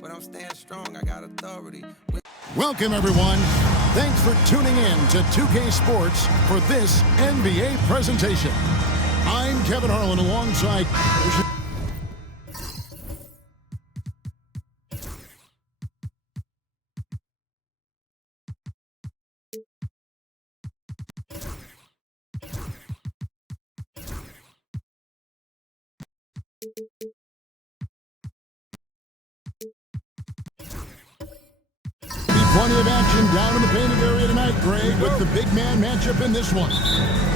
but I'm staying strong. I got authority. Welcome, everyone. Thanks for tuning in to 2K Sports for this NBA presentation. I'm Kevin Harlan alongside... Plenty of action down in the painted area tonight, Greg, with the big man matchup in this one.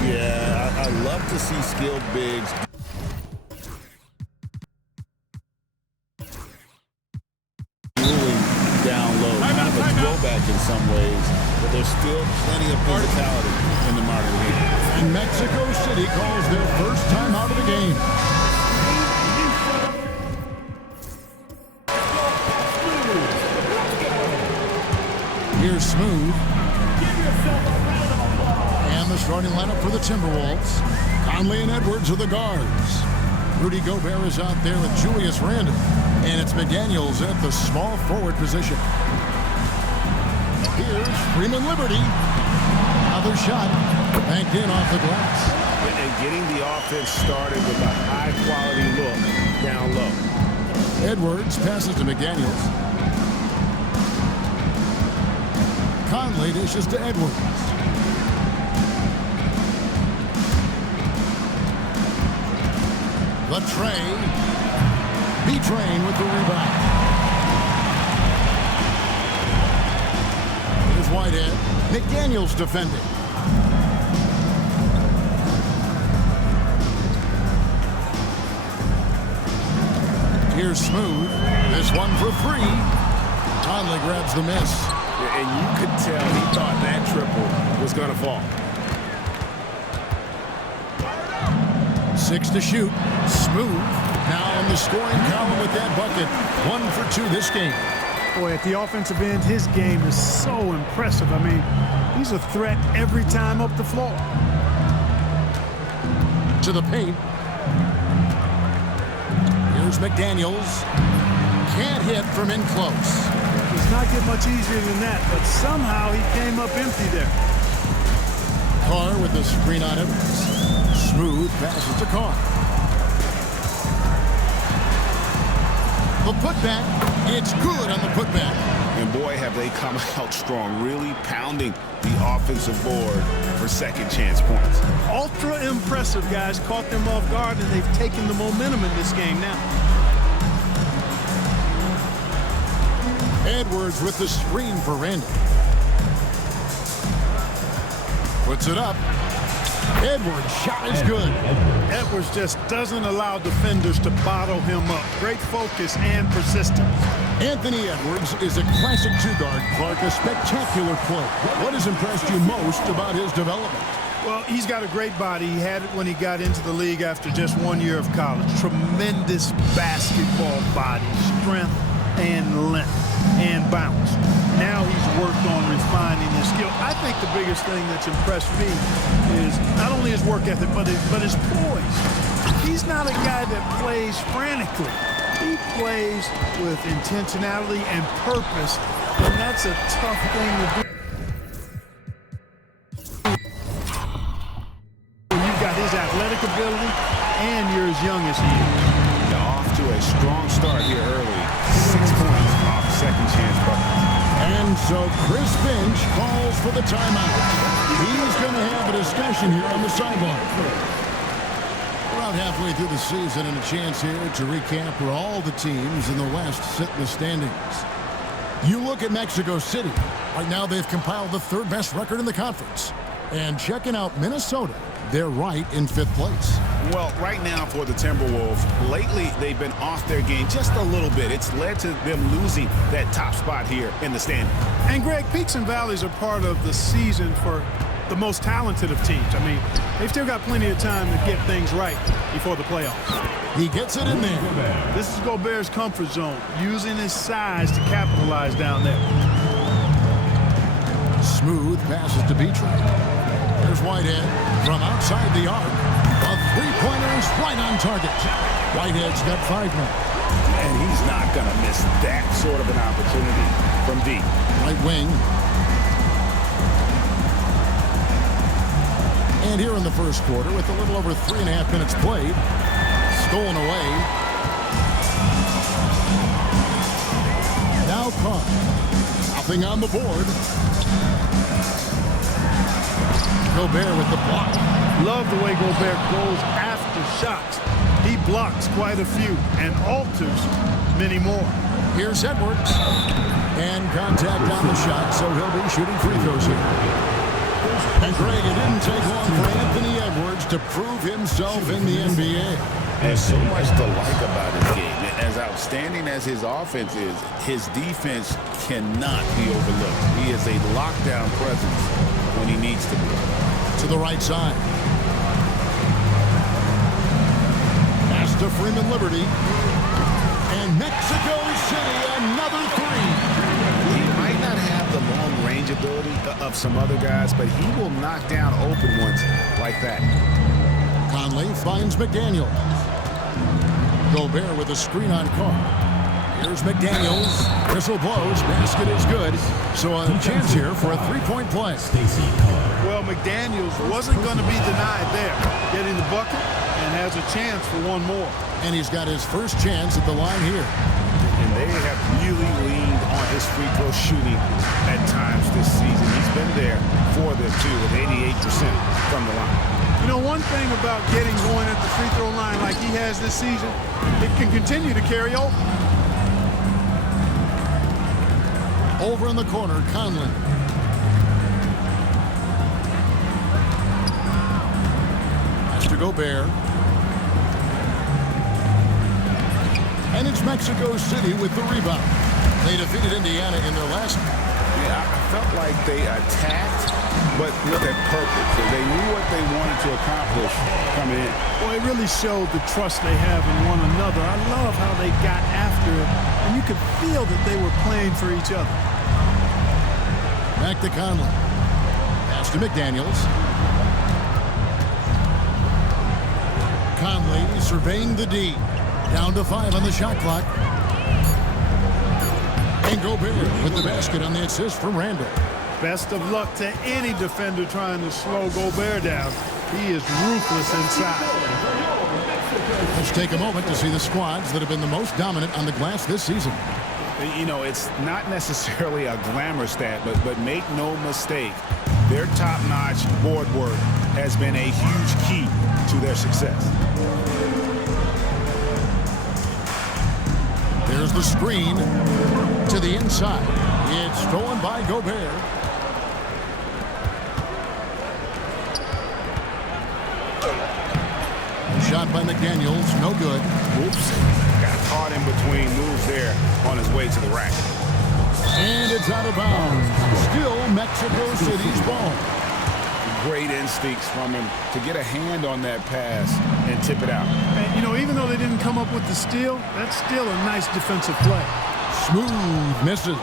Yeah, I love to see skilled bigs. Moving down low, kind of a throwback in some ways, but there's still plenty of physicality in the modern game. And Mexico City calls their first time out of the game. Here's Smooth. And the starting lineup for the Timberwolves. Conley and Edwards are the guards. Rudy Gobert is out there with Julius Randle. And it's McDaniels at the small forward position. Here's Freeman Liberty. Another shot banked in off the glass. And getting the offense started with a high-quality look down low. Edwards passes to McDaniels. Conley dishes to Edwards. The tray. B-Train with the rebound. Here's Whitehead. McDaniels defending. Here's Smooth. This one for three. Conley grabs the miss. And you could tell he thought that triple was going to fall. 6 to shoot. Smooth. Now in the scoring column with that bucket. 1 for 2 this game. Boy, at the offensive end, his game is so impressive. I mean, he's a threat every time up the floor. To the paint. Here's McDaniels. Can't hit from in close. Does not get much easier than that, but somehow he came up empty there. Carr with the screen on him. Smooth passes to Carr. The putback. It's good on the putback. And boy, have they come out strong, really pounding the offensive board for second chance points. Ultra impressive, guys. Caught them off guard, and they've taken the momentum in this game now. Edwards with the screen for Randle. Puts it up. Edwards' shot is good. Edwards just doesn't allow defenders to bottle him up. Great focus and persistence. Anthony Edwards is a classic two-guard, Clark, a spectacular play. What has impressed you most about his development? Well, he's got a great body. He had it when he got into the league after just 1 year of college. Tremendous basketball body, strength and length and bounce. Now he's worked on refining his skill. I think the biggest thing that's impressed me is not only his work ethic, but his poise. He's not a guy that plays frantically. He plays with intentionality and purpose, and that's a tough thing to do. You've got his athletic ability, and you're as young as he is. Off to a strong start here early. 6 points off second chance buckets. And so Chris Finch calls for the timeout. He's going to have a discussion here on the sideline. We're about halfway through the season and a chance here to recap where all the teams in the West sit in the standings. You look at Mexico City. Right now they've compiled the 3rd best record in the conference. And checking out Minnesota, they're right in 5th place. Well, right now for the Timberwolves, lately they've been off their game just a little bit. It's led to them losing that top spot here in the standings. And, Greg, peaks and valleys are part of the season for the most talented of teams. I mean, they've still got plenty of time to get things right before the playoffs. He gets it in there. This is Gobert's comfort zone, using his size to capitalize down there. Smooth passes to B-Train. There's Whitehead from outside the arc. A three-pointer is right on target. Whitehead's got 5 now. And he's not going to miss that sort of an opportunity from deep. Right wing. And here in the first quarter, with a little over 3.5 minutes played, stolen away. Now caught. Nothing on the board. Gobert with the block. Love the way Gobert goes after shots. He blocks quite a few and alters many more. Here's Edwards. And contact on the shot, so he'll be shooting free throws here. And Greg, it didn't take long for Anthony Edwards to prove himself in the NBA. There's so much to like about his game. As outstanding as his offense is, his defense cannot be overlooked. He is a lockdown presence when he needs to be. To the right side. Pass to Freeman Liberty. And Mexico City, another three. He might not have the long-range ability of some other guys, but he will knock down open ones like that. Conley finds McDaniels. Gobert with a screen on Carr. Here's McDaniels. Whistle blows. Basket is good. So a chance here for a three-point play. Well, McDaniels wasn't going to be denied there. Getting the bucket and has a chance for one more. And he's got his first chance at the line here. And they have really leaned on his free throw shooting at times this season. He's been there for them, too, with 88% from the line. You know, one thing about getting going at the free throw line like he has this season, it can continue to carry over. Over in the corner, Conley. Has to Gobert. And it's Mexico City with the rebound. They defeated Indiana in their last. Yeah, I felt like they attacked, but with a purpose. So they knew what they wanted to accomplish coming in. Well, it really showed the trust they have in one another. I love how they got after it, and you could feel that they were playing for each other. Back to Conley. Pass to McDaniels. Conley surveying the D. Down to 5 on the shot clock. And Gobert with the basket on the assist from Randall. Best of luck to any defender trying to slow Gobert down. He is ruthless inside. Let's take a moment to see the squads that have been the most dominant on the glass this season. You know, it's not necessarily a glamour stat, but make no mistake, their top-notch board work has been a huge key to their success. There's the screen to the inside. It's stolen by Gobert. Shot by McDaniels, no good. Oops. Got caught in between moves there on his way to the rack. And it's out of bounds. Still Mexico City's ball. Great instincts from him to get a hand on that pass and tip it out. And, you know, even though they didn't come up with the steal, that's still a nice defensive play. Smooth misses.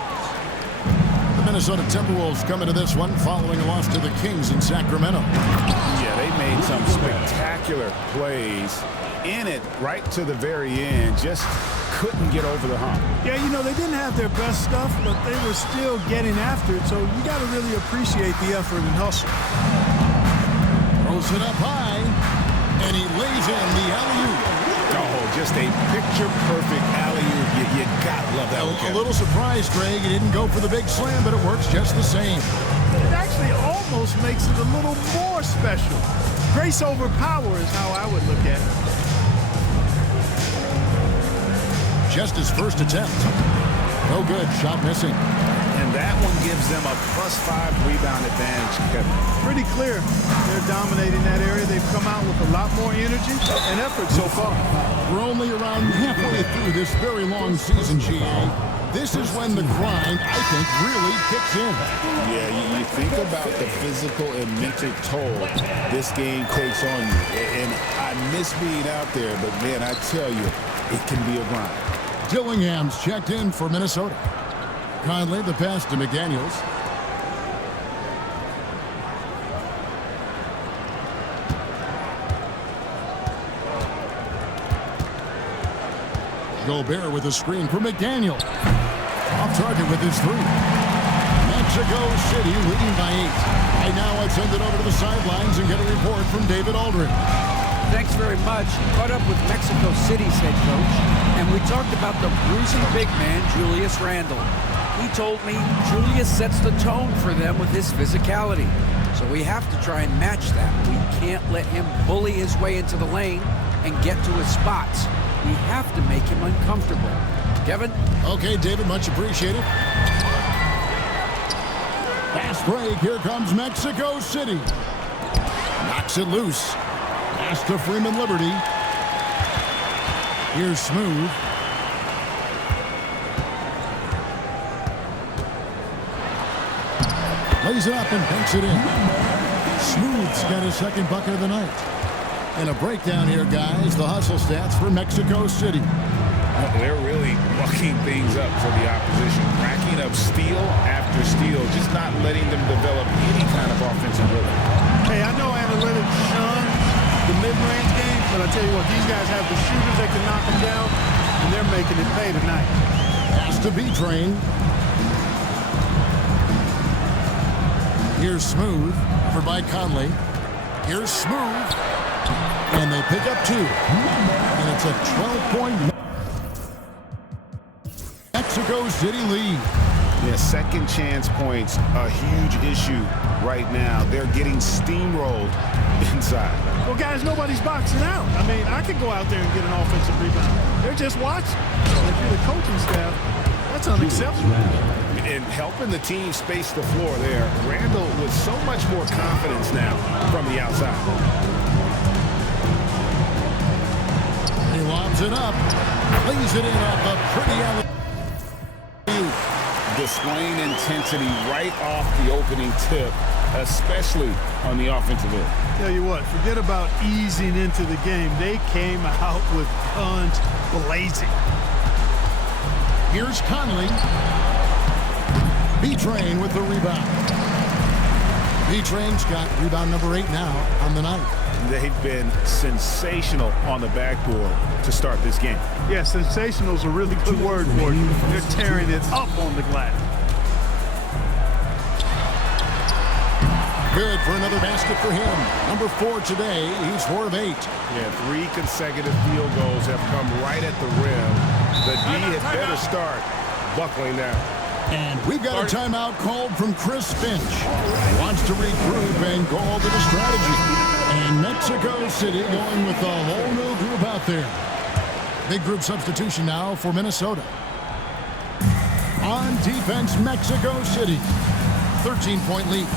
The Minnesota Timberwolves come into this one following a loss to the Kings in Sacramento. Yeah, they made some spectacular plays in it right to the very end. Just couldn't get over the hump. Yeah, you know, they didn't have their best stuff, but they were still getting after it, so you got to really appreciate the effort and hustle. Throws it up high, and he lays in the alley-oop. Oh, just a picture-perfect alley-oop. You gotta love that one. A little surprised, Greg. He didn't go for the big slam, but it works just the same. It actually almost makes it a little more special. Grace over power is how I would look at it. Just his first attempt. No good. Shot missing. And that one gives them a +5 rebound advantage, Kevin. Pretty clear. They're dominating that area. They've come out with a lot more energy and effort so far. We're only around halfway through this very long season, GA. This is when the grind, I think, really kicks in. Yeah, you think about the physical and mental toll this game takes on you. And I miss being out there, but, man, I tell you, it can be a grind. Dillingham's checked in for Minnesota. Conley, the pass to McDaniels. Gobert with a screen for McDaniel. Off target with his three. Mexico City leading by 8. And now let's send it over to the sidelines and get a report from David Aldridge. Thanks very much. Caught up with Mexico City's head coach, and we talked about the bruising big man, Julius Randle. He told me Julius sets the tone for them with his physicality. So we have to try and match that. We can't let him bully his way into the lane and get to his spots. We have to make him uncomfortable. Kevin? Okay, David, much appreciated. Fast break. Here comes Mexico City. Knocks it loose. Pass to Freeman Liberty. Here's Smooth. Lays it up and banks it in. Smooth's got his second bucket of the night. And a breakdown here, guys. The hustle stats for Mexico City. They're really mucking things up for the opposition, racking up steal after steal, just not letting them develop any kind of offensive rhythm. Hey, I know analytics shun the mid-range game, but I tell you what, these guys have the shooters that can knock them down, and they're making it pay tonight. Pass to B-Train. Here's Smooth, over by Conley. Here's Smooth. And they pick up 2. And it's a 12-point Mexico City lead. Yeah, second chance points, a huge issue right now. They're getting steamrolled inside. Well, guys, nobody's boxing out. I mean, I could go out there and get an offensive rebound. They're just watching. If you're the coaching staff, that's unacceptable. And helping the team space the floor there. Randall with so much more confidence now from the outside. He lobs it up. Lays it in off a pretty alley. Displaying intensity right off the opening tip, especially on the offensive end. Tell you what, forget about easing into the game. They came out with guns blazing. Here's Conley. B-Train with the rebound. B-Train's got rebound number 8 now on the night. They've been sensational on the backboard to start this game. Yeah, sensational is a really good word for it. They're tearing it up on the glass. Good for another basket for him. Number 4 today. He's 4 of 8. Yeah, 3 consecutive field goals have come right at the rim. The D had better start buckling down. And we've got a timeout called from Chris Finch. Wants to regroup and go over the strategy. And Mexico City going with a whole new group out there. Big group substitution now for Minnesota. On defense, Mexico City. 13-point lead.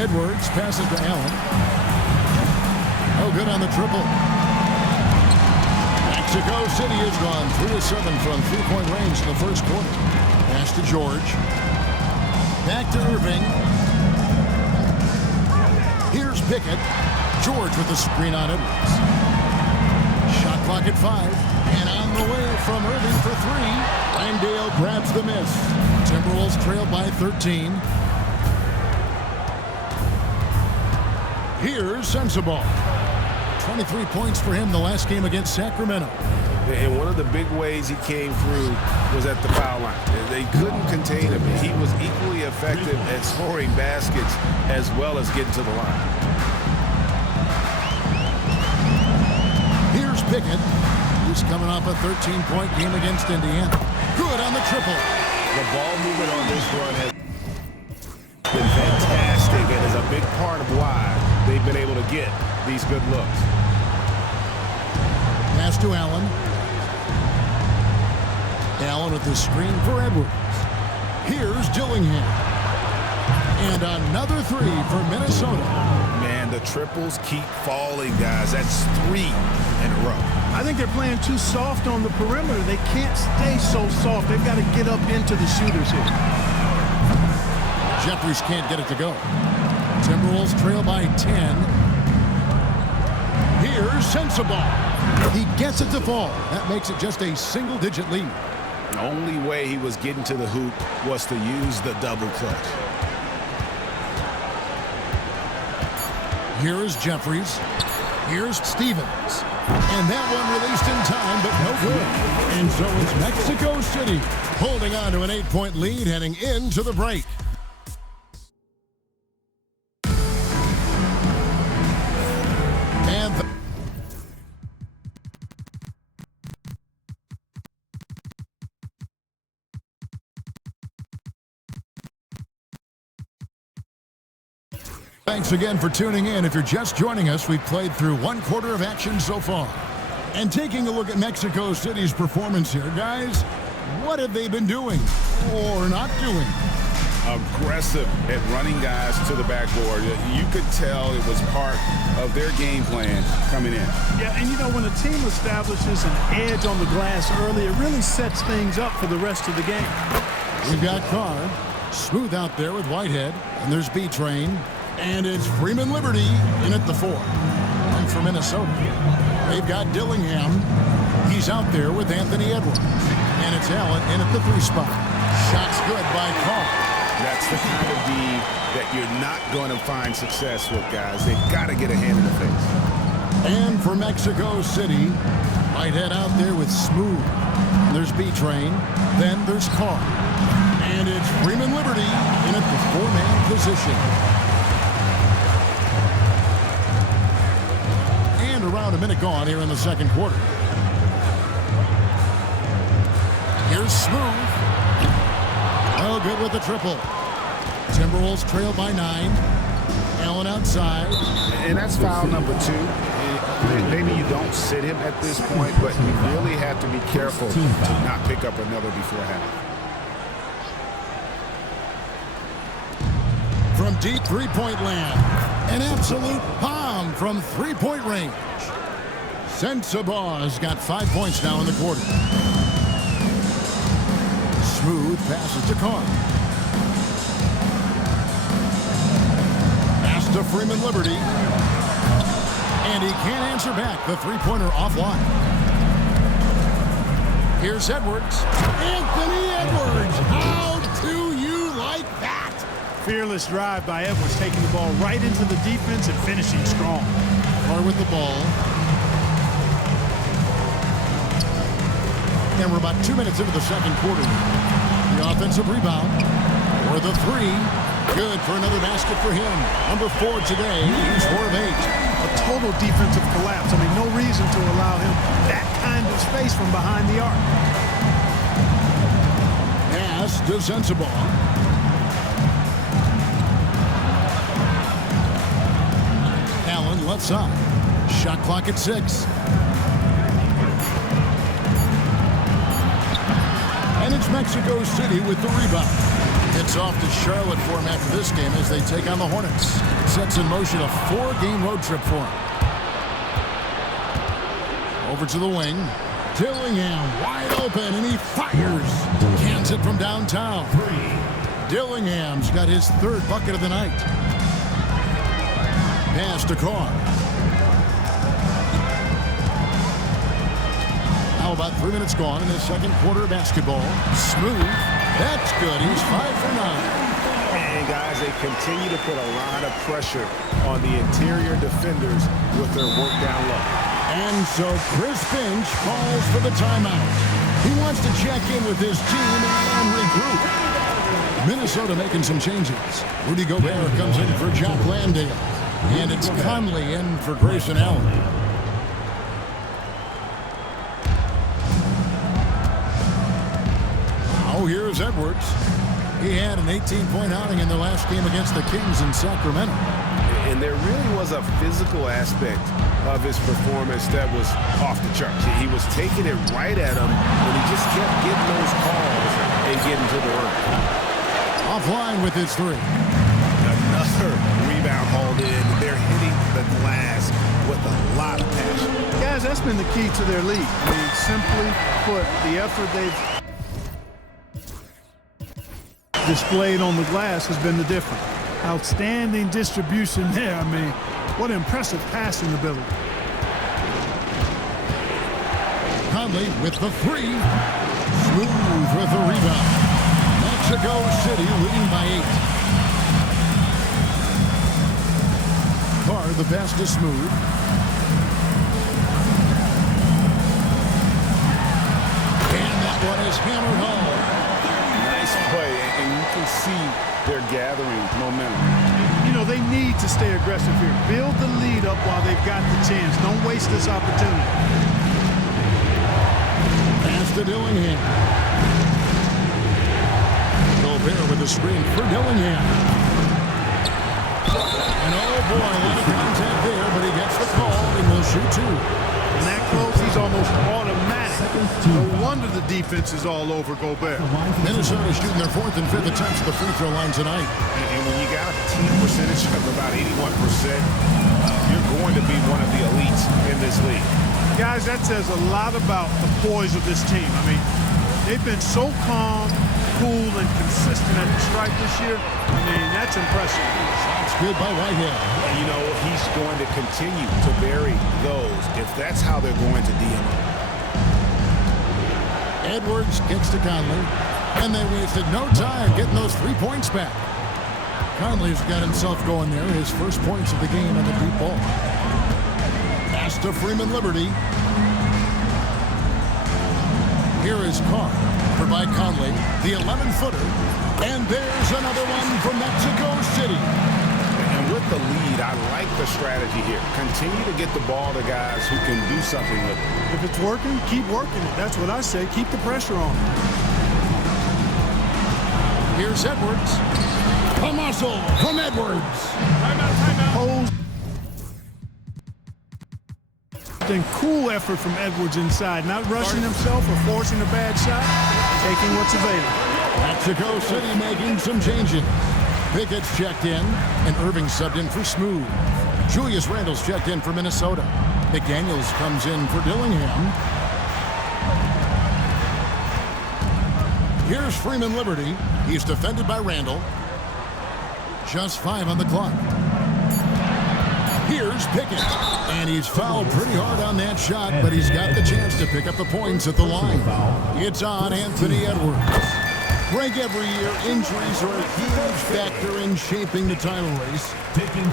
Edwards passes to Allen. Oh, good on the triple. Mexico City has gone 3 of 7 from 3-point range in the first quarter. Pass to George. Back to Irving. Here's Pickett. George with the screen on Edwards. Shot clock at 5. And on the way from Irving for 3. Langdale grabs the miss. Timberwolves trail by 13. Here's Sensabaugh. 23 points for him the last game against Sacramento. And one of the big ways he came through was at the foul line. They couldn't contain him. He was equally effective at scoring baskets as well as getting to the line. Here's Pickett. He's coming off a 13-point game against Indiana. Good on the triple. The ball movement on this run has been fantastic and is a big part of why they've been able to get these good looks. Pass to Allen. Allen with the screen for Edwards. Here's Dillingham. And another 3 for Minnesota. Man, the triples keep falling, guys. That's 3 in a row. I think they're playing too soft on the perimeter. They can't stay so soft. They've got to get up into the shooters here. Jeffries can't get it to go. Timberwolves trail by 10. Here's Sensabaugh. He gets it to fall. That makes it just a single-digit lead. The only way he was getting to the hoop was to use the double clutch. Here's Jeffries. Here's Stevens. And that one released in time, but no good. And so it's Mexico City holding on to an 8-point lead heading into the break. And thanks again for tuning in. If you're just joining us, we've played through one quarter of action so far. And taking a look at Mexico City's performance here, guys, what have they been doing or not doing? Aggressive at running guys to the backboard. You could tell it was part of their game plan coming in. Yeah, and you know, when a team establishes an edge on the glass early, it really sets things up for the rest of the game. We've got Carr, smooth out there with Whitehead, and there's B-Train, and it's Freeman Liberty in at the 4. And for Minnesota, they've got Dillingham. He's out there with Anthony Edwards, and it's Allen in at the 3 spot. Shots good by Carr. That's the kind of D that you're not going to find success with, guys. They've got to get a hand in the face. And for Mexico City, Whitehead out there with Smooth. There's B-Train. Then there's Carr. And it's Freeman Liberty in at the 4-man position. And around a minute gone here in the second quarter. Here's Smooth. Well, good with the triple. Timberwolves trail by 9. Allen outside. And that's foul number 2. Maybe you don't sit him at this point, but you really have to be careful to not pick up another before half. From deep three-point land, an absolute bomb from three-point range. Sensabaugh has got 5 points now in the quarter. Smooth passes to Carr. Pass to Freeman Liberty. And he can't answer back. The three-pointer offline. Here's Edwards. Anthony Edwards. How do you like that? Fearless drive by Edwards, taking the ball right into the defense and finishing strong. Carr with the ball. And we're about 2 minutes into the second quarter. The offensive rebound for the 3. Good for another basket for him. Number 4 today. He's 4 of 8. A total defensive collapse. I mean, no reason to allow him that kind of space from behind the arc. Pass to Sensabaugh. Allen left side. Shot clock at 6. And it's Mexico City with the rebound. It's off to Charlotte for him after this game as they take on the Hornets. It sets in motion a 4-game road trip for him. Over to the wing. Dillingham wide open, and he fires. Cans it from downtown. Dillingham's got his 3rd bucket of the night. Pass to Carr. Now about 3 minutes gone in the second quarter of basketball. Smooth. That's good. He's 5 for 9. And guys, they continue to put a lot of pressure on the interior defenders with their work down low. And so Chris Finch calls for the timeout. He wants to check in with his team and regroup. Minnesota making some changes. Rudy Gobert comes in for Jock Landale. And it's Conley in for Grayson Allen. Now here's Edwards. He had an 18-point outing in the last game against the Kings in Sacramento. And there really was a physical aspect of his performance that was off the charts. He was taking it right at him, and he just kept getting those calls and getting to the rim. Offline with his 3. Another rebound hauled in. They're hitting the glass with a lot of passion. Guys, that's been the key to their lead. I mean, simply put, the effort they've displayed on the glass has been the difference. Outstanding distribution there. I mean, what impressive passing ability. Conley with the 3. Smooth with the rebound. Mexico City leading by 8. Carr the pass to Smooth. is hammered home. Nice play, and you can see they're gathering momentum. You know, they need to stay aggressive here. Build the lead up while they've got the chance. Don't waste this opportunity. Pass to Dillingham. Gobert with the screen for Dillingham. And oh boy, a lot of contact there, but he gets the call and will shoot two. And that close, he's almost automatic. No wonder the defense is all over Gobert. Minnesota shooting their 4th and 5th attempts at the free throw line tonight. And when you got a team percentage of about 81%, you're going to be one of the elites in this league. Guys, that says a lot about the poise of this team. I mean, they've been so calm, cool, and consistent at the stripe this year. I mean, that's impressive. That's good by Whitehead. And you know, he's going to continue to bury those if that's how they're going to DM him. Edwards kicks to Conley, and they wasted no time getting those 3 points back. Conley's got himself going there, his first points of the game on the deep ball. Pass to Freeman Liberty. Here is Carr, for by Conley, the 11-footer, and there's another one from Mexico City. And with the lead, I like the strategy here. Continue to get the ball to guys who can do something with it. If it's working, keep working it. That's what I say. Keep the pressure on. Here's Edwards. A muscle from Edwards. Timeout. And cool effort from Edwards inside. Not rushing himself or forcing a bad shot. Taking what's available. Mexico City making some changes. Pickett's checked in, and Irving subbed in for Smooth. Julius Randle's checked in for Minnesota. McDaniels comes in for Dillingham. Here's Freeman Liberty. He's defended by Randle. Just 5 on the clock. Here's Pickett. And he's fouled pretty hard on that shot, but he's got the chance to pick up the points at the line. It's on Anthony Edwards. Greg, every year, injuries are a huge factor in shaping the title race.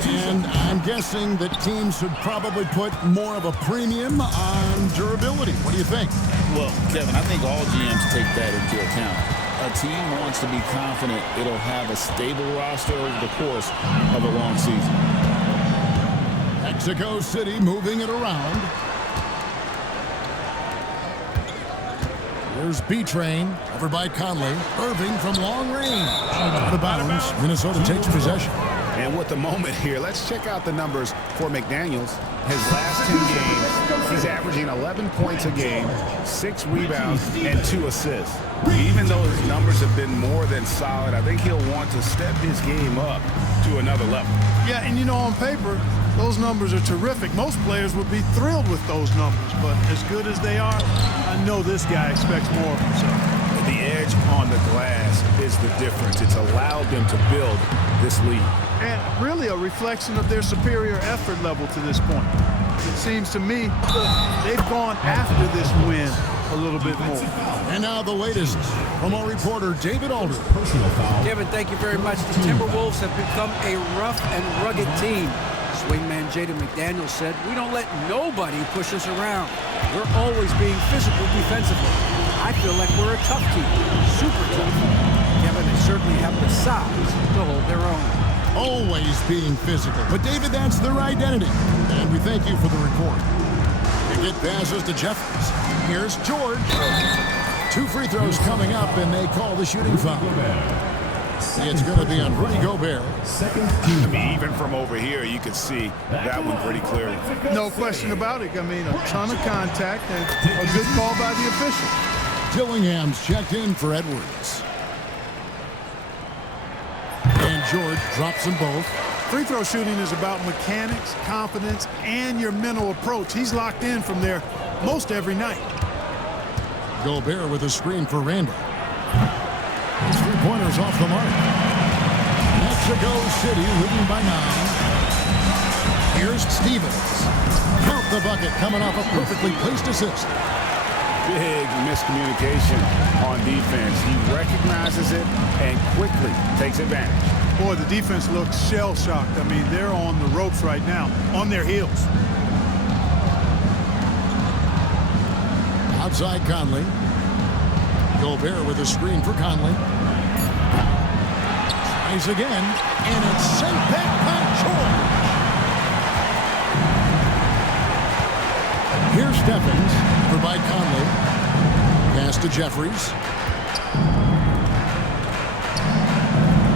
And I'm guessing that teams should probably put more of a premium on durability. What do you think? Well, Kevin, I think all GMs take that into account. A team wants to be confident it'll have a stable roster over the course of a long season. Mexico City moving it around. There's B-Train, over by Conley. Irving from long range. Out of bounds. Minnesota takes possession. And with the moment here, let's check out the numbers for McDaniels. His last 10 games, he's averaging 11 points a game, 6 rebounds, and 2 assists. Even though his numbers have been more than solid, I think he'll want to step his game up to another level. Yeah, and you know, on paper, those numbers are terrific. Most players would be thrilled with those numbers, but as good as they are, I know this guy expects more of himself. The edge on the glass is the difference. It's allowed them to build this lead. And really a reflection of their superior effort level to this point. It seems to me they've gone after this win a little bit more. And now the latest from our reporter, David Alder. Kevin, thank you very much. The Timberwolves have become a rough and rugged team. Swingman Jaden McDaniels said, "We don't let nobody push us around. We're always being physical defensively. I feel like we're a tough team, super tough." Kevin, they certainly have the size to hold their own. Always being physical. But, David, that's their identity. And we thank you for the report. Pickett passes to Jeffries. Here's George. 2 free throws coming up, and they call the shooting foul. It's going to be on Rudy Gobert. I mean, even from over here, you could see that one pretty clearly. No question about it. I mean, a ton of contact and a good call by the official. Dillingham's checked in for Edwards. And George drops them both. Free throw shooting is about mechanics, confidence, and your mental approach. He's locked in from there most every night. Gobert with a screen for Randle. His 3-pointers off the mark. Mexico City leading by 9. Here's Stevens. Count the bucket coming off a perfectly placed assist. Big miscommunication on defense. He recognizes it and quickly takes advantage. Boy, the defense looks shell-shocked. I mean, they're on the ropes right now, on their heels. Outside Conley. Gobert with a screen for Conley. Tries again, and it's sent back by George. Here's Stephens, over by Conley. Pass to Jeffries.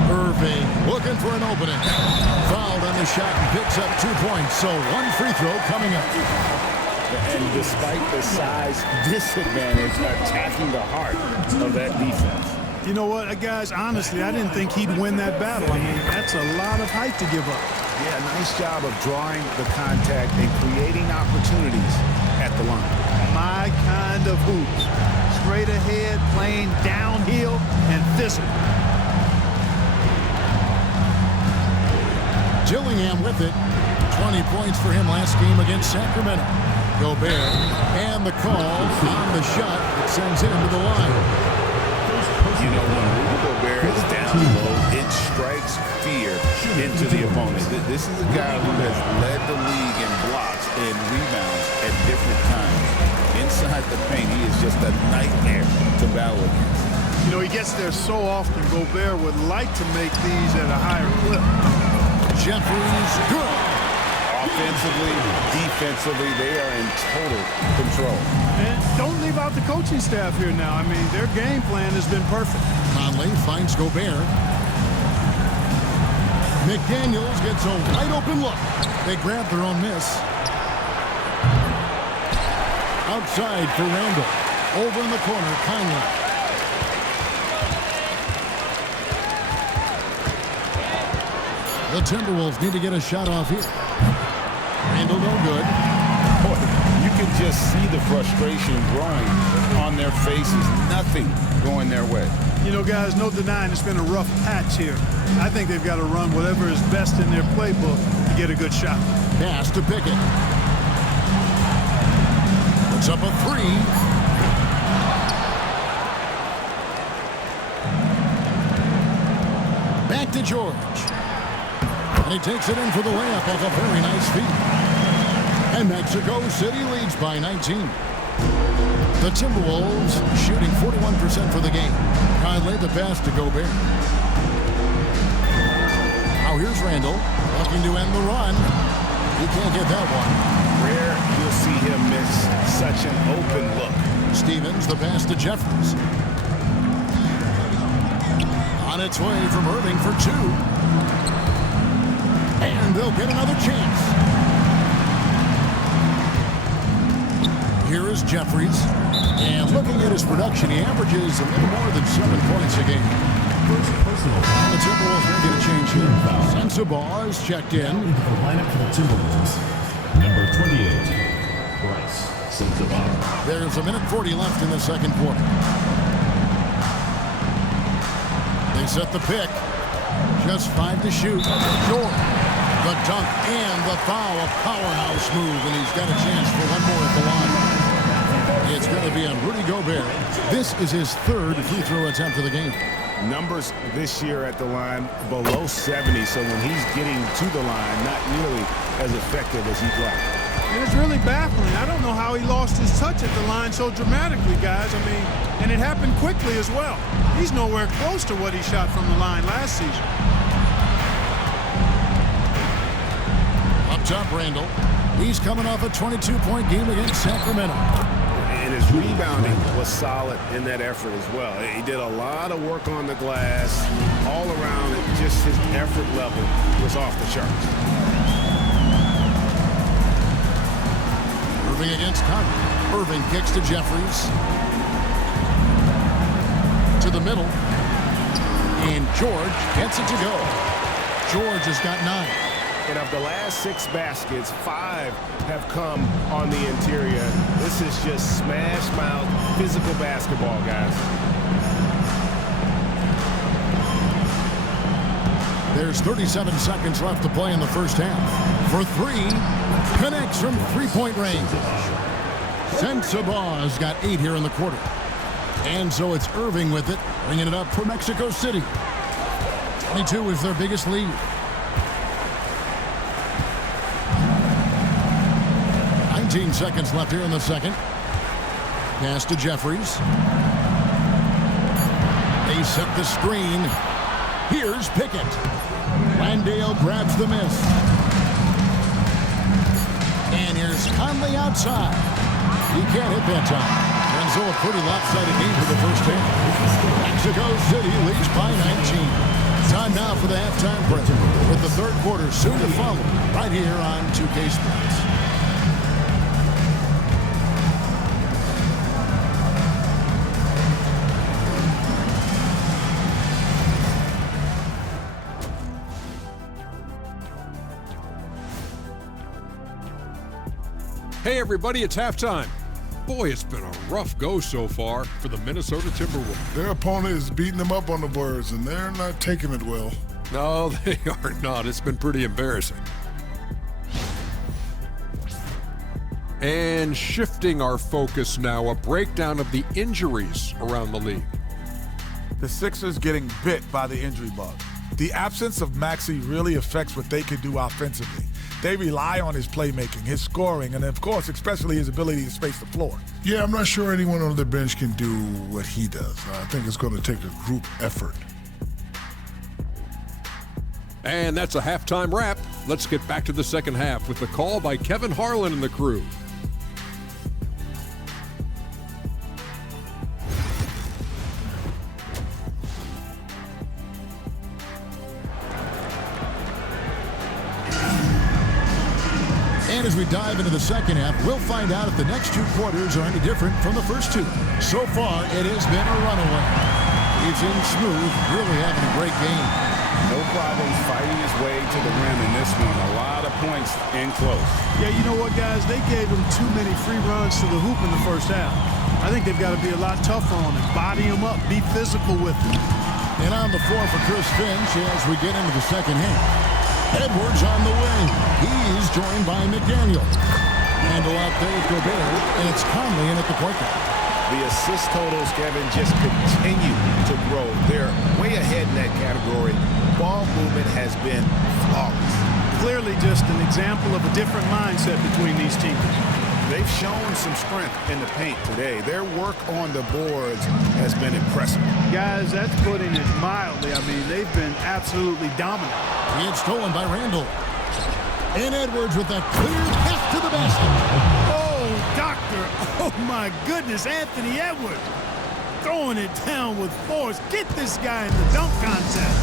Irving looking for an opening. Fouled on the shot and picks up 2 points. So one free throw coming up. And despite the size disadvantage, attacking the heart of that defense. You know what, guys, honestly, I didn't think he'd win that battle. I mean, that's a lot of height to give up. Yeah, nice job of drawing the contact and creating opportunities at the line. My kind of hoops. Straight ahead, playing downhill, and physical. Dillingham with it. 20 points for him last game against Sacramento. Gobert, and the call on the shot that sends him to the line. You know, when Rudy Gobert is down low, it strikes fear into the opponent. This is a guy who has led the league in blocks and rebounds at different times. Inside the paint, he is just a nightmare to battle against. You know, he gets there so often. Gobert would like to make these at a higher clip. Jeffries, good. Offensively, defensively, they are in total control. And don't leave out the coaching staff here now. I mean, their game plan has been perfect. Conley finds Gobert. McDaniels gets a wide open look. They grab their own miss. Outside for Randall. Over in the corner, Conley. The Timberwolves need to get a shot off here. Randall no good. Boy, you can just see the frustration growing on their faces. Nothing going their way. You know, guys, no denying it's been a rough patch here. I think they've got to run whatever is best in their playbook to get a good shot. Pass to Pickett. Puts up a three. Back to George. And he takes it in for the layup off a very nice feed. And Mexico City leads by 19. The Timberwolves shooting 41% for the game. Conley the pass to Gobert. Now here's Randall looking to end the run. He can't get that one. Rare you'll see him miss such an open look. Stevens the pass to Jeffries. On its way from Irving for two. And they'll get another chance. Here is Jeffries. And looking at his production, he averages a little more than 7 points a game. The Timberwolves will get a change here. Sensabaugh is checked in. Into the lineup for the Timberwolves, number 28, Bryce Sensabaugh. There's a minute 40 left in the second quarter. They set the pick. Just 5 to shoot. Short. The dunk and the foul, a powerhouse move, and he's got a chance for one more at the line. It's going to be on Rudy Gobert. This is his third free throw attempt of the game. Numbers this year at the line below 70, so when he's getting to the line, not nearly as effective as he'd like. And it's really baffling. I don't know how he lost his touch at the line so dramatically, guys. I mean, and it happened quickly as well. He's nowhere close to what he shot from the line last season. Up top, Randall. He's coming off a 22-point game against Sacramento. And his rebounding was solid in that effort as well. He did a lot of work on the glass. All around it, just his effort level was off the charts. Irving against Conley. Irving kicks to Jeffries. To the middle. And George gets it to go. George has got 9. And of the last 6 baskets, 5 have come on the interior. This is just smash mouth physical basketball, guys. There's 37 seconds left to play in the first half. For 3, connects from three-point range. Sensabaugh has got 8 here in the quarter. And so it's Irving with it, bringing it up for Mexico City. 22 is their biggest lead. 19 seconds left here in the second. Pass to Jeffries. They set the screen. Here's Pickett. Landale grabs the miss. And here's Conley outside. He can't hit that time. And so a pretty lopsided game for the first half. Mexico City leads by 19. Time now for the halftime break, with the third quarter soon to follow, right here on 2K Sports. Hey everybody, it's halftime. Boy, it's been a rough go so far for the Minnesota Timberwolves. Their opponent is beating them up on the words, and they're not taking it well. No, they are not. It's been pretty embarrassing. And shifting our focus now, a breakdown of the injuries around the league. The Sixers getting bit by the injury bug. The absence of Maxey really affects what they can do offensively. They rely on his playmaking, his scoring, and of course, especially his ability to space the floor. Yeah, I'm not sure anyone on the bench can do what he does. I think it's going to take a group effort. And that's a halftime wrap. Let's get back to the second half with the call by Kevin Harlan and the crew. And as we dive into the second half, we'll find out if the next two quarters are any different from the first two. So far, it has been a runaway. He's in smooth, really having a great game. No problems fighting his way to the rim in this one. A lot of points in close. Yeah, you know what, guys? They gave him too many free runs to the hoop in the first half. I think they've got to be a lot tougher on him. Body him up. Be physical with him. And on the floor for Chris Finch as we get into the second half. Edwards on the wing. He's joined by McDaniel. Handle out there with Gobert, and it's Conley in at the point guard. The assist totals, Kevin, just continue to grow. They're way ahead in that category. Ball movement has been flawless. Clearly just an example of a different mindset between these teams. They've shown some strength in the paint today. Their work on the boards has been impressive. Guys, that's putting it mildly. I mean, they've been absolutely dominant. It's stolen by Randall. And Edwards with that clear path to the basket. Oh, doctor. Oh, my goodness, Anthony Edwards. Throwing it down with force. Get this guy in the dunk contest.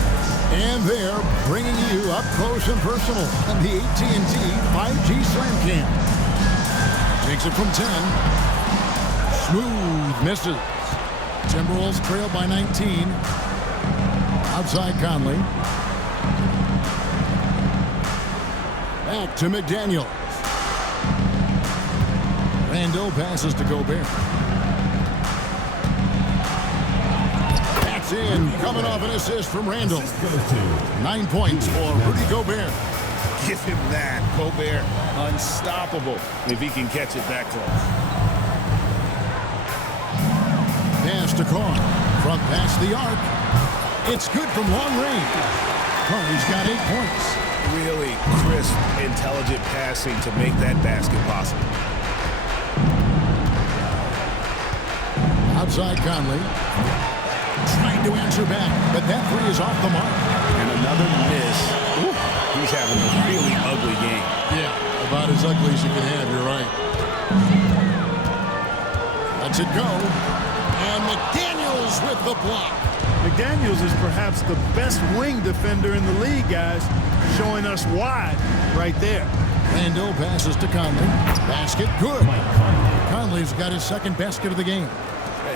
And they're bringing you up close and personal on the AT&T 5G Slam Cam. Takes it from 10. Smooth misses. Timberwolves trail by 19. Outside Conley. Back to McDaniel. Randall passes to Gobert. That's in. Coming off an assist from Randall. 9 points for Rudy Gobert. Give him that. Gobert, unstoppable if he can catch it that close. Pass to Carr. From past the arc. It's good from long range. Carr's got 8 points. Really crisp, intelligent passing to make that basket possible. Outside Conley. Trying to answer back, but that three is off the mark. And another miss. Ooh, he's having a really ugly game. Yeah, about as ugly as you can have, you're right. Lets it go. And McDaniels with the block. McDaniels is perhaps the best wing defender in the league, guys. Showing us why right there. Randall passes to Conley. Basket good. Conley's got his second basket of the game.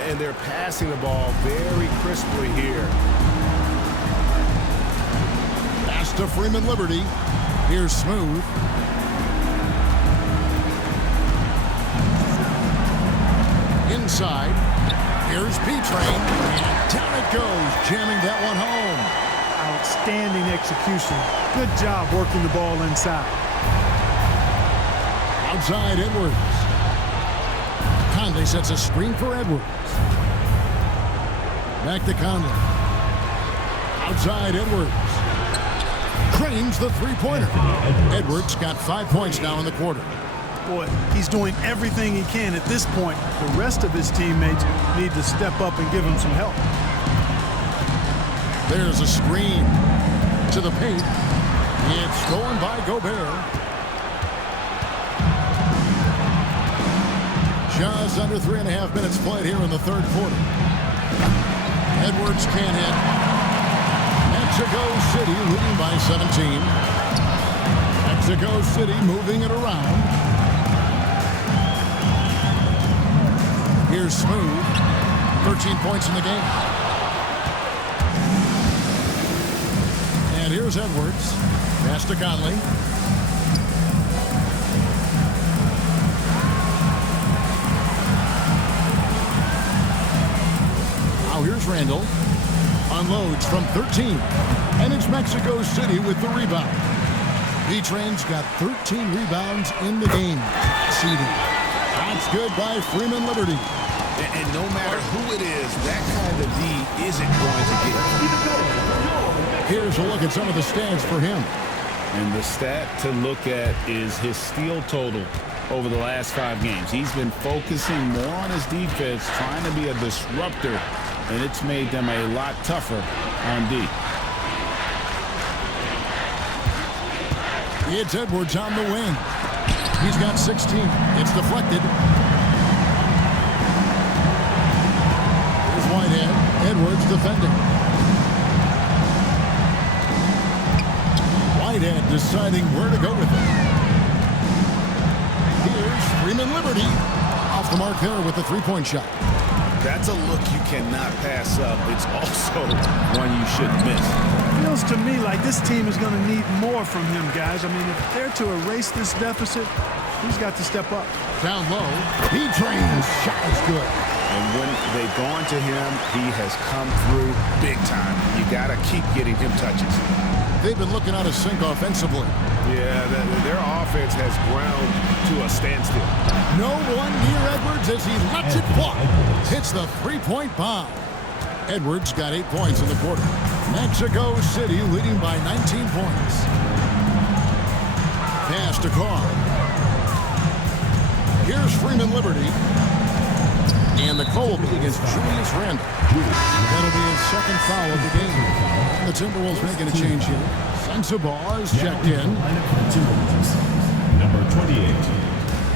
And they're passing the ball very crisply here. Pass to Freeman Liberty. Here's Smooth. Inside. Here's B-Train. And down it goes. Jamming that one home. Outstanding execution. Good job working the ball inside. Outside Edwards. Conley sets a screen for Edwards. Back to Conley. Outside Edwards. Cranes the three-pointer. Edwards got 5 points now in the quarter. Boy, he's doing everything he can at this point. The rest of his teammates need to step up and give him some help. There's a screen to the paint. It's stolen by Gobert. Just under 3.5 minutes played here in the third quarter. Edwards can't hit. Mexico City leading by 17. Mexico City moving it around. Here's Smooth. 13 points in the game. And here's Edwards. Pass to Conley. Now here's Randall. Unloads from 13. And it's Mexico City with the rebound. V-Train's got 13 rebounds in the game. Seeding. That's good by Freeman Liberty. And no matter who it is, that kind of D isn't going to get. Here's a look at some of the stats for him. And the stat to look at is his steal total over the last 5 games. He's been focusing more on his defense, trying to be a disruptor, and it's made them a lot tougher on D. It's Edwards on the wing. He's got 16. It's deflected. Here's Whitehead. Edwards defending. Whitehead deciding where to go with it. Here's Freeman Liberty. Off the mark there with the three-point shot. That's a look you cannot pass up. It's also one you shouldn't miss. Feels to me like this team is going to need more from him, guys. I mean, if they're to erase this deficit, he's got to step up. Down low. V-Train's shot is good. And when they've gone to him, he has come through big time. You got to keep getting him touches. They've been looking out of sync offensively. Yeah, their offense has ground to a standstill. No one near Edwards as he lets it fly. Hits the three-point bomb. Edwards got 8 points in the quarter. Mexico City leading by 19 points. Pass to Carr. Here's Freeman Liberty. And the call will be against Julius Randle. That'll be his second foul of the game. The Timberwolves making a change here. Sensabaugh is checked in. Number 28,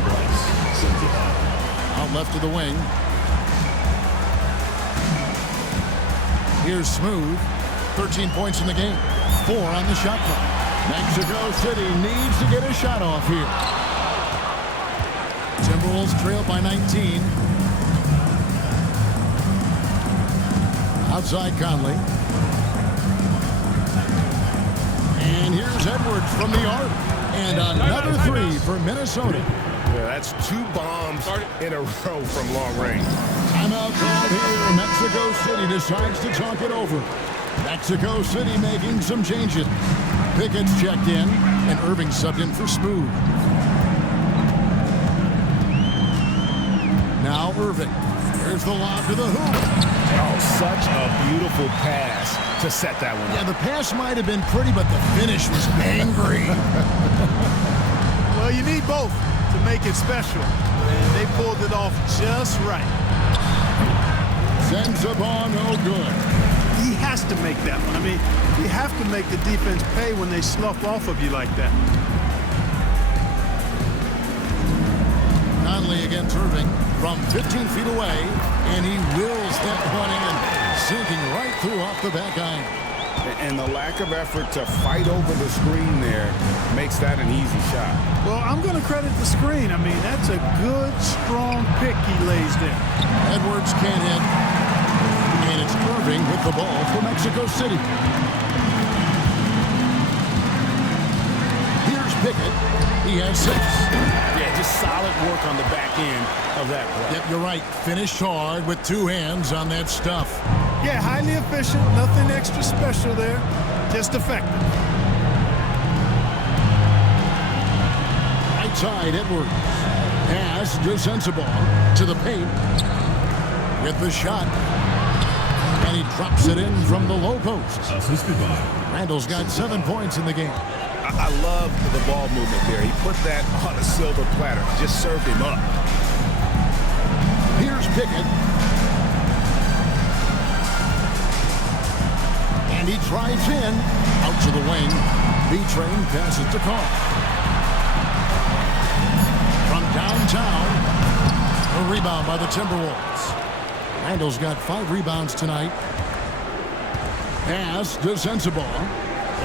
Bryce Sensabaugh. Out left to the wing. Here's Smooth. 13 points in the game. 4 on the shot clock. Mexico City needs to get a shot off here. Timberwolves trail by 19. Outside Conley. And here's Edwards from the arc. And another three for Minnesota. Yeah, that's 2 bombs in a row from long range. Timeout called here. Mexico City decides to talk it over. Mexico City making some changes. Pickett's checked in, and Irving subbed in for Smooth. Now Irving. Here's the lob to the hoop. Oh, such a beautiful pass to set that one up. Yeah, the pass might have been pretty, but the finish was angry. Well, you need both to make it special, and they pulled it off just right. Sensabaugh, no good. He has to make that one. I mean, you have to make the defense pay when they slough off of you like that. Conley against Irving from 15 feet away, and he wills that one in, sinking right through off the back iron. And the lack of effort to fight over the screen there makes that an easy shot. Well, I'm going to credit the screen. I mean, that's a good, strong pick he lays there. Edwards can't hit, and it's Irving with the ball for Mexico City. Here's Pickett. He has 6. Yeah, just solid work on the back end of that play. Yep, you're right. Finished hard with 2 hands on that stuff. Yeah, highly efficient. Nothing extra special there. Just effective. Right side, Edwards. Pass to Sensabaugh to the paint. With the shot. And he drops it in from the low post. Assisted by Randall's got 7 points in the game. I love the ball movement there. He put that on a silver platter. Just served him up. Here's Pickett. And he drives in. Out to the wing. B-Train passes to Carr. From downtown, a rebound by the Timberwolves. Randall's got 5 rebounds tonight. Pass to Sensabaugh.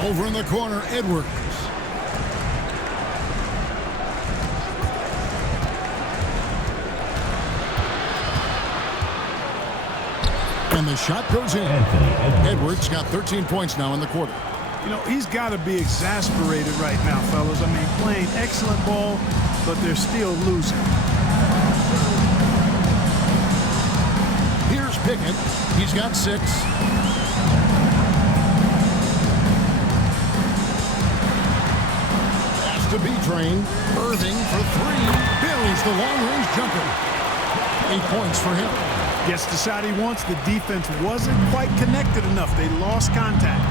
Over in the corner, Edwards. And the shot goes in. Edwards got 13 points now in the quarter. You know, he's got to be exasperated right now, fellas. I mean, playing excellent ball, but they're still losing. Here's Pickett. He's got 6. Pass to B-Train. Irving for 3. Buries the long-range jumper. 8 points for him. Gets the shot he wants. The defense wasn't quite connected enough. They lost contact.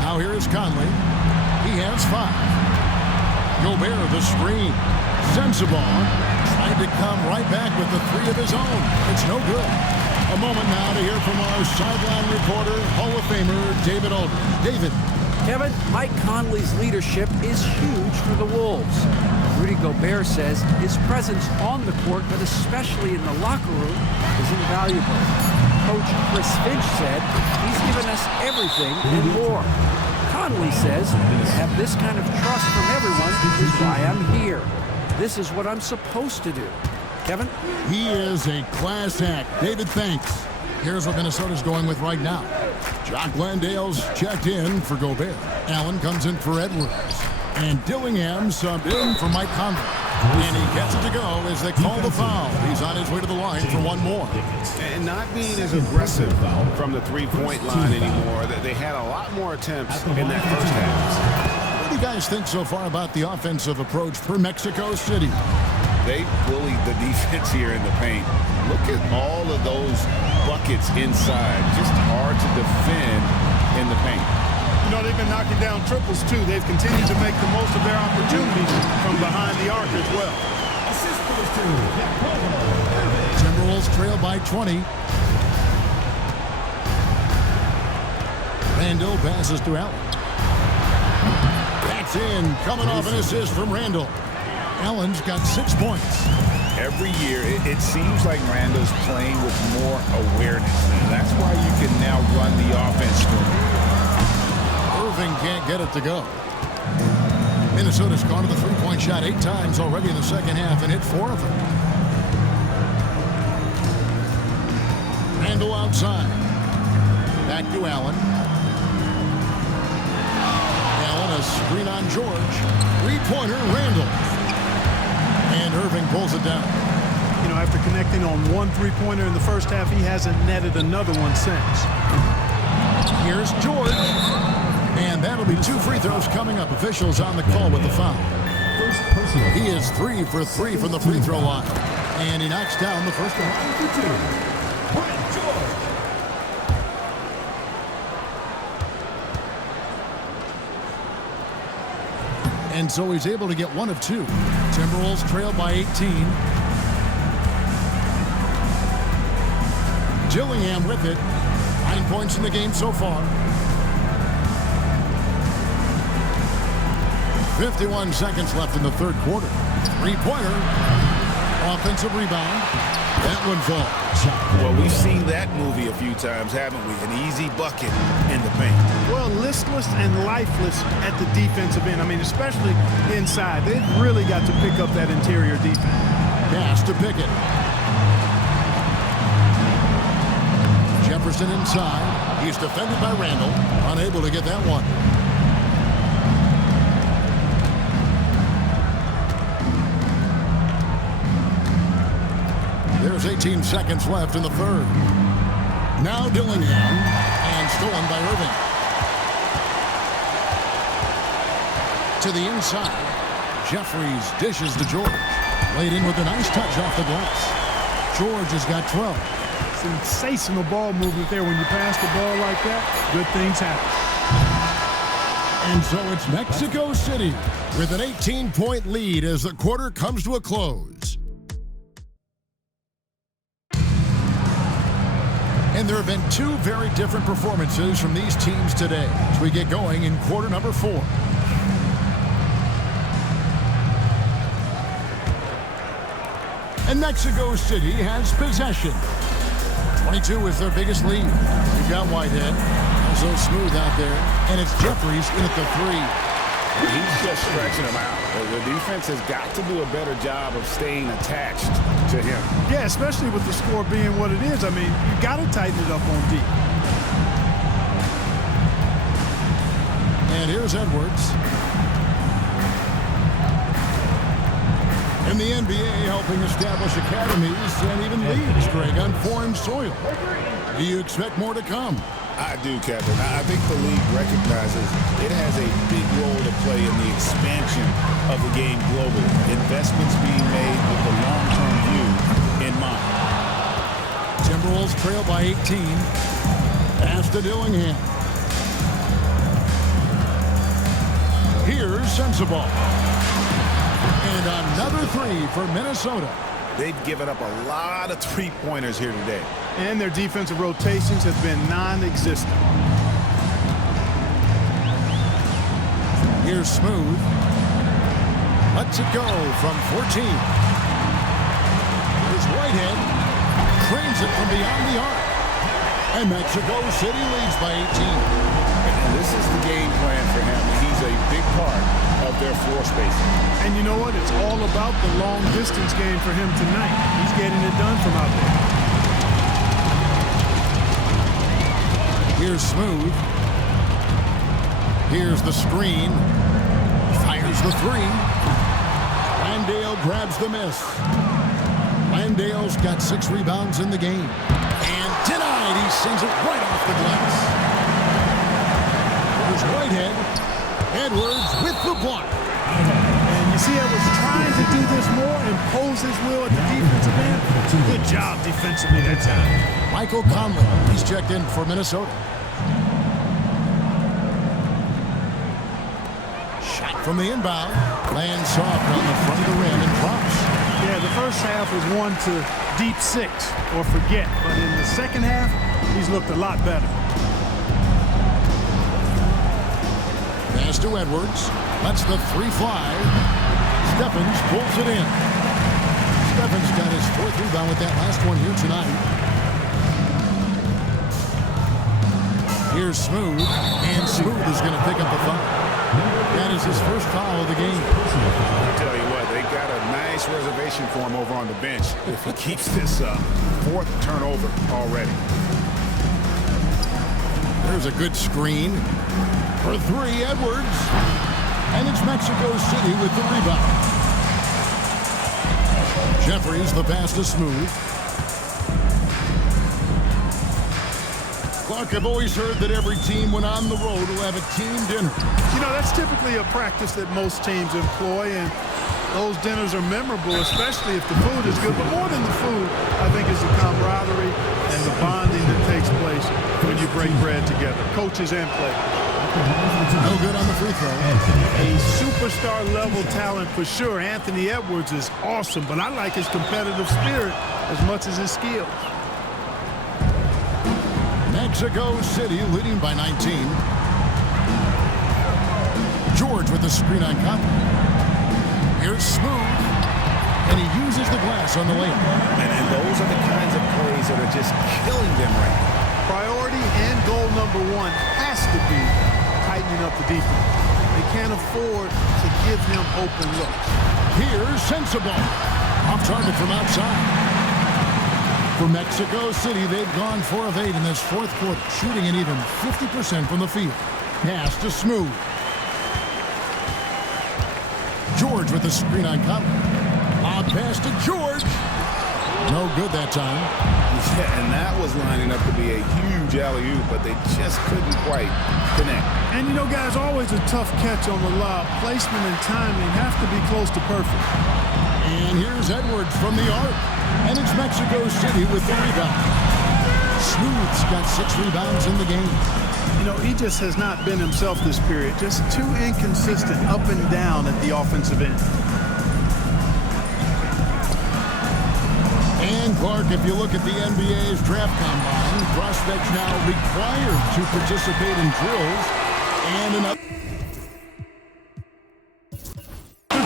Now here is Conley. He has 5. Gobert the screen. Sensabaugh trying to come right back with the 3 of his own. It's no good. A moment now to hear from our sideline reporter, Hall of Famer David Aldridge. David. Kevin, Mike Conley's leadership is huge for the Wolves. Rudy Gobert says his presence on the court, but especially in the locker room, is invaluable. Coach Chris Finch said he's given us everything and more. Conley says to have this kind of trust from everyone is why I'm here. This is what I'm supposed to do. Kevin? He is a class act. David, thanks. Here's what Minnesota's going with right now. Jock Landale's checked in for Gobert. Allen comes in for Edwards. And Dillingham subbed in for Mike Conley. And he gets it to go as they call the foul. He's on his way to the line for one more. And not being as aggressive from the three-point line anymore. They had a lot more attempts in that first half. What do you guys think so far about the offensive approach for Mexico City? They bullied the defense here in the paint. Look at all of those buckets inside. Just hard to defend in the paint. You know, they've been knocking down triples, too. They've continued to make the most of their opportunities from behind the arc as well. Timberwolves trail by 20. Randall passes to Allen. That's in. Coming off an assist from Randall. Allen's got 6 points. Every year, it seems like Randall's playing with more awareness. And that's why you can now run the offense through him. Irving can't get it to go. Minnesota's gone to the three-point shot 8 times already in the second half and hit 4 of them. Randall outside. Back to Allen. Allen, a screen on George. Three-pointer, Randall. And Irving pulls it down. You know, after connecting on 1 three-pointer in the first half, he hasn't netted another one since. Here's George. And that'll be 2 free throws coming up. Officials on the call with the foul. He is 3 for 3 from the free throw line. And he knocks down the first one. And so he's able to get 1 of 2. Timberwolves trail by 18. Dillingham with it. 9 points in the game so far. 51 seconds left in the third quarter. Three-pointer. Offensive rebound. That one falls. Well, we've seen that movie a few times, haven't we? An easy bucket in the paint. Well, listless and lifeless at the defensive end. I mean, especially inside. They've really got to pick up that interior defense. Pass to Pickett. Jefferson inside. He's defended by Randall. Unable to get that one. There's 18 seconds left in the third. Now Dillingham, and stolen by Irving. To the inside. Jeffries dishes to George. Laid in with a nice touch off the glass. George has got 12. Sensational ball movement there. When you pass the ball like that, good things happen. And so it's Mexico City with an 18-point lead as the quarter comes to a close. And there have been two very different performances from these teams today as we get going in quarter number 4. And Mexico City has possession. 22 is their biggest lead. You've got Whitehead. So smooth out there. And it's Jeffries in at the 3. He's just stretching him out. The defense has got to do a better job of staying attached to him. Yeah, especially with the score being what it is. I mean, you got to tighten it up on D. And here's Edwards. In the NBA, helping establish academies and even leagues, Greg, on foreign soil. Do you expect more to come? I do, Kevin. I think the league recognizes it has a big role to play in the expansion of the game globally. Investments being made with the long-term view in mind. Timberwolves trail by 18. Pass to Dillingham. Here's Sensabaugh. And another 3 for Minnesota. They've given up a lot of three-pointers here today. And their defensive rotations have been non-existent. Here's Smooth. Lets it go from 14. Here's Whitehead. Trains it from beyond the arc. And Mexico City leads by 18. And this is the game plan for him. He's a big part of their floor spacing. And you know what? It's all about the long-distance game for him tonight. He's getting it done from out there. Here's Smooth. Here's the screen. Fires the 3. Landale grabs the miss. Landale's got 6 rebounds in the game. And denied. He sends it right off the glass. Here's Whitehead. Edwards with the block. And you see Edwards trying to do this more, impose his will at the defensive end. Good job defensively that time. Michael Conley, he's checked in for Minnesota. Shot from the inbound. Lands soft on the front of the rim and drops. Yeah, the first half was one to deep 6 or forget. But in the second half, he's looked a lot better. Pass to Edwards. Lets the 3 fly. Stephens pulls it in. Stephens got his 4th rebound with that last one here tonight. Here's Smooth. And Smooth is going to pick up the foul. That is his first foul of the game. I'll tell you what, they got a nice reservation for him over on the bench if he keeps this 4th turnover already. There's a good screen. For 3, Edwards. And it's Mexico City with the rebound. Jeffries, the pass to Smooth. Clark, I've always heard that every team when on the road will have a team dinner. You know, that's typically a practice that most teams employ, and those dinners are memorable, especially if the food is good. But more than the food, I think, is the camaraderie and the bonding that takes place when you break bread together, coaches and players. No good on the free throw. A superstar level talent for sure. Anthony Edwards is awesome, but I like his competitive spirit as much as his skills. Mexico City leading by 19. George with the screen on Conley. Here's Smooth. And he uses the glass on the lane. And those are the kinds of plays that are just killing them right now. Priority and goal number 1 has to be tightening up the defense. They can't afford to give him open looks. Here's Sensabaugh. Off target from outside. For Mexico City, they've gone 4 of 8 in this 4th quarter, shooting an even 50% from the field. Pass to Smooth. George with the screen on Conley. Odd pass to George. No good that time. Yeah, and that was lining up to be a huge alley-oop, but they just couldn't quite connect. And you know, guys, always a tough catch on the lob. Placement and timing have to be close to perfect. And here's Edwards from the arc. And it's Mexico City with the rebound. Smooth's got 6 rebounds in the game. You know, he just has not been himself this period. Just too inconsistent up and down at the offensive end. And Clark, if you look at the NBA's draft combine, prospects now required to participate in drills and another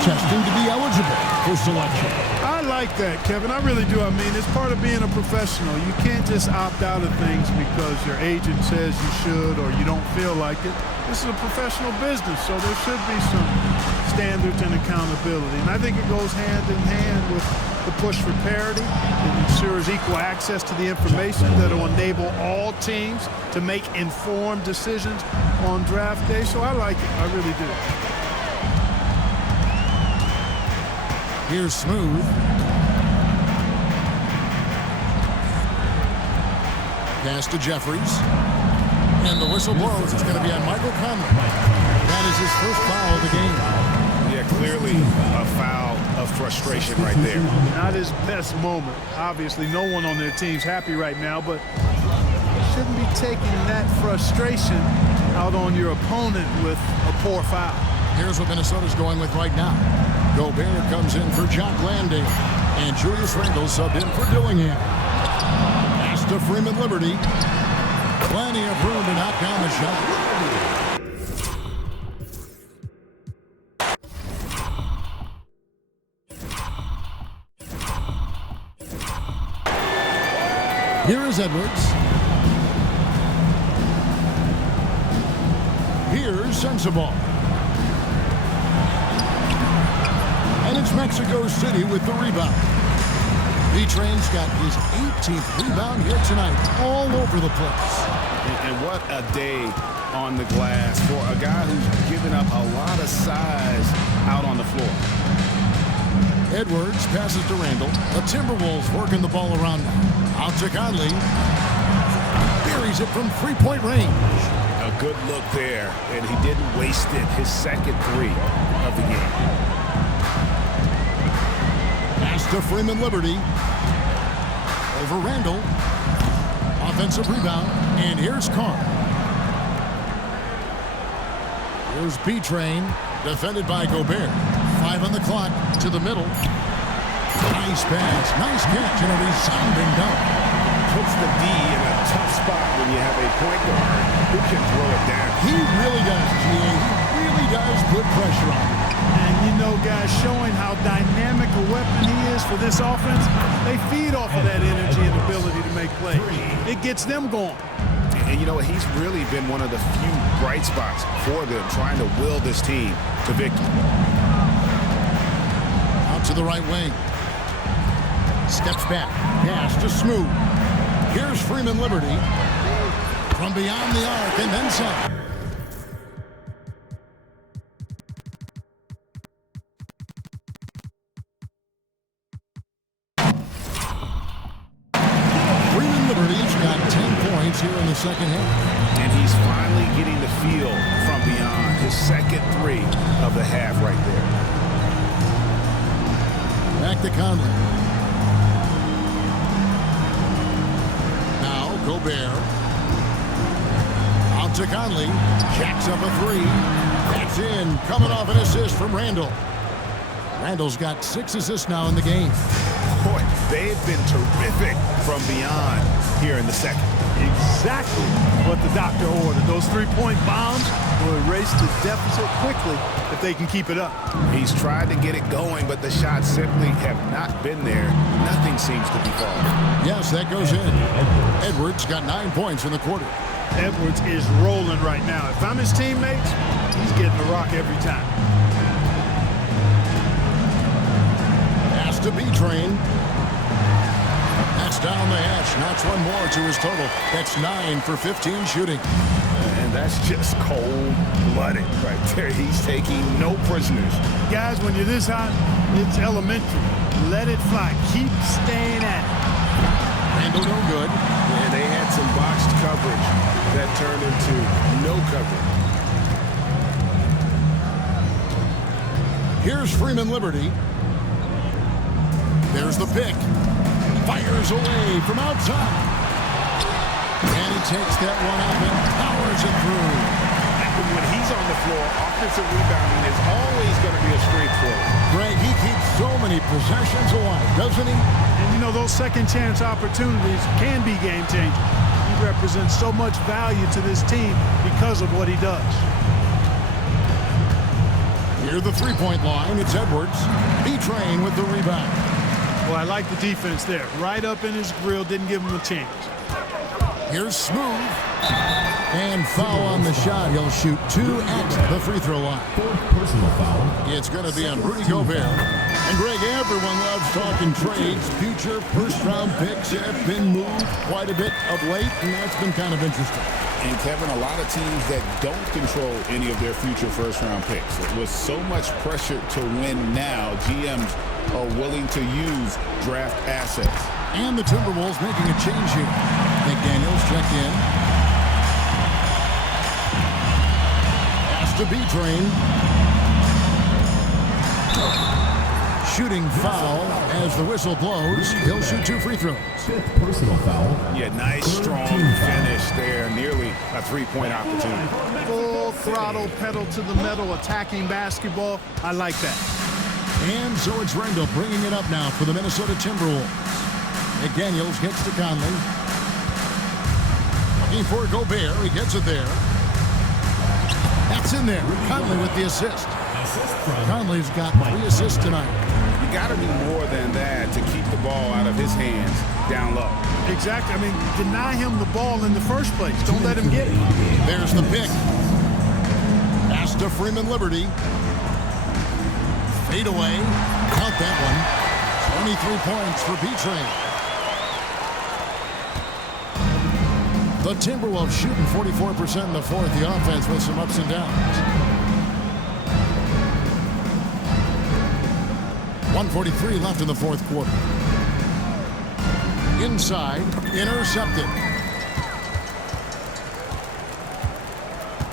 testing to be eligible for selection. I like that, Kevin. I really do. I mean, it's part of being a professional. You can't just opt out of things because your agent says you should or you don't feel like it. This is a professional business, so there should be some standards and accountability. And I think it goes hand in hand with the push for parity. It ensures equal access to the information that will enable all teams to make informed decisions on draft day. So I like it. I really do. Here's Smooth. Pass to Jeffries. And the whistle blows. It's going to be on Michael Conley. That is his first foul of the game. Yeah, clearly a foul of frustration right there. Not his best moment. Obviously, no one on their team's happy right now, but you shouldn't be taking that frustration out on your opponent with a poor foul. Here's what Minnesota's going with right now. Gobert comes in for Jock Landale, and Julius Randle subbed in for Dillingham. Pass to Freeman Liberty. Plenty of room to knock down the shot. Here is Edwards. Here's Sensabaugh. And it's Mexico City with the rebound. V-Train's got his 18th rebound here tonight, all over the place. And what a day on the glass for a guy who's given up a lot of size out on the floor. Edwards passes to Randle. The Timberwolves working the ball around now. Out to Conley. Buries it from three-point range. A good look there, and he didn't waste it. His second three of the game. Pass to Freeman Liberty. Over Randle. Offensive rebound. And here's Carr. Here's B-Train. Defended by Gobert. 5 on the clock. To the middle. Nice pass. Nice catch and a resounding dunk. Puts the D in a tough spot when you have a point guard who can throw it down. He really does, G.A. He really does put pressure on him. And you know, guys, showing how dynamic a weapon he is for this offense, they feed off of that energy and ability to make plays. It gets them going. And you know what? He's really been one of the few bright spots for them, trying to will this team to victory. Out to the right wing. Steps back. Pass to Smooth. Here's Freeman Liberty. From beyond the arc and then some. Freeman Liberty's got 10 points here in the second half. And he's finally getting the feel from beyond. His second three of the half right there. Back to Conley. Gobert. Out to Conley. Jacks up a three. That's in. Coming off an assist from Randle. Randle's got 6 assists now in the game. Boy, they've been terrific from beyond here in the second. Exactly what the doctor ordered. Those three-point bombs will erase the deficit quickly if they can keep it up. He's tried to get it going, but the shots simply have not been there. Nothing seems to be falling. Yes, that goes in. Edwards got 9 points in the quarter. Edwards is rolling right now. If I'm his teammates, he's getting the rock every time. Pass to B-Train. That's down the hatch. Knocks one more to his total. That's 9 for 15 shooting. And that's just cold-blooded right there. He's taking no prisoners. Guys, when you're this hot, it's elementary. Let it fly. Keep staying at it. Randle no good. And they had some botched coverage that turned into no coverage. Here's Freeman Liberty. There's the pick. Fires away from outside. And he takes that one up and powers it through. when he's on the floor, offensive rebounding is always going to be a strength for him. Greg, he keeps so many possessions alive, doesn't he? And you know, those second chance opportunities can be game changers. He represents so much value to this team because of what he does. Near the three-point line, it's Edwards. B-Train with the rebound. Well, I like the defense there. Right up in his grill, didn't give him a chance. Here's Smooth. And foul on the shot. He'll shoot 2 at the free throw line. Fourth personal foul. It's going to be on Rudy Gobert. And Greg, everyone loves talking trades. Future first-round picks have been moved quite a bit of late, and that's been kind of interesting. And Kevin, a lot of teams that don't control any of their future first-round picks. With so much pressure to win now, GMs are willing to use draft assets. And the Timberwolves making a change here. McDaniels checked in. Pass to B-Train. Shooting foul as the whistle blows. He'll shoot 2 free throws. Fifth personal foul. Yeah, nice, strong finish there. Nearly a three-point opportunity. Full throttle, pedal to the metal, attacking basketball. I like that. And so it's Randall bringing it up now for the Minnesota Timberwolves. McDaniels gets to Conley. Looking for Gobert. He gets it there. That's in there. Conley with the assist. Conley's got 3 assists tonight. You got to do more than that to keep the ball out of his hands down low. Exactly. I mean, deny him the ball in the first place. Don't let him get it. There's the pick. Pass to Freeman Liberty. Fade away. Count that one. 23 points for B-Train. The Timberwolves shooting 44% in the fourth. The offense with some ups and downs. 1:43 left in the fourth quarter. Inside, intercepted.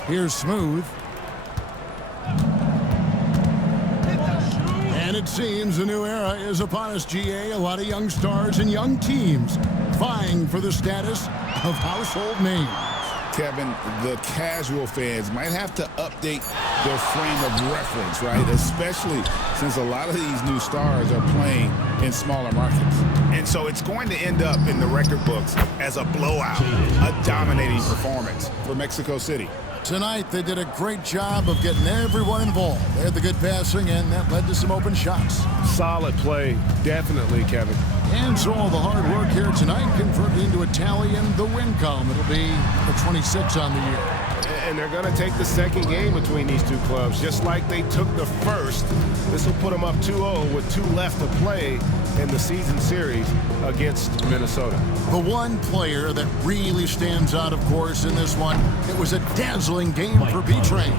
Here's Smooth. And it seems a new era is upon us, GA. A lot of young stars and young teams vying for the status of household names. Kevin, the casual fans might have to update their frame of reference, right? Especially since a lot of these new stars are playing in smaller markets. And so it's going to end up in the record books as a blowout, a dominating performance for Mexico City. Tonight, they did a great job of getting everyone involved. They had the good passing, and that led to some open shots. Solid play, definitely, Kevin. And so all the hard work here tonight converted into a tally in the win column. It'll be a 26 on the year. And they're going to take the second game between these two clubs, just like they took the first. This will put them up 2-0 with 2 left to play in the season series against Minnesota. The one player that really stands out, of course, in this one, it was a dazzling game for B-Train.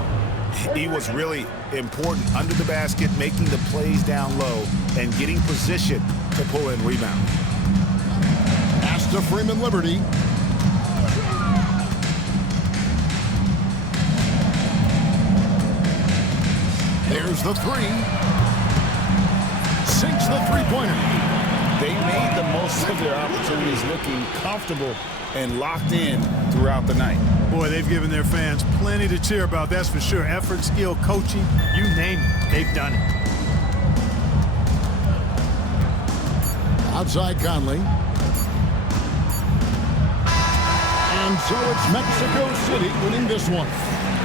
He was really important under the basket, making the plays down low and getting position to pull in rebound. Pass to Freeman Liberty. There's the 3. Sinks the three-pointer. They made the most of their opportunities, looking comfortable and locked in throughout the night. Boy, they've given their fans plenty to cheer about, that's for sure. Effort, skill, coaching, you name it, they've done it. Outside Conley. And so it's Mexico City winning this one.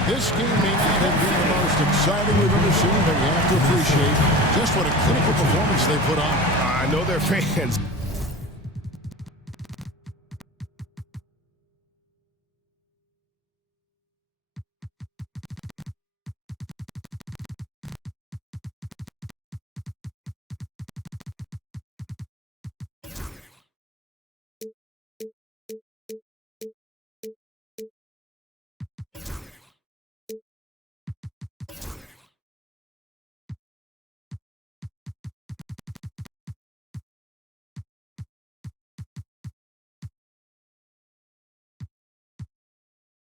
This game may not have been the most exciting we've ever seen, but you have to appreciate just what a clinical performance they put on. I know their fans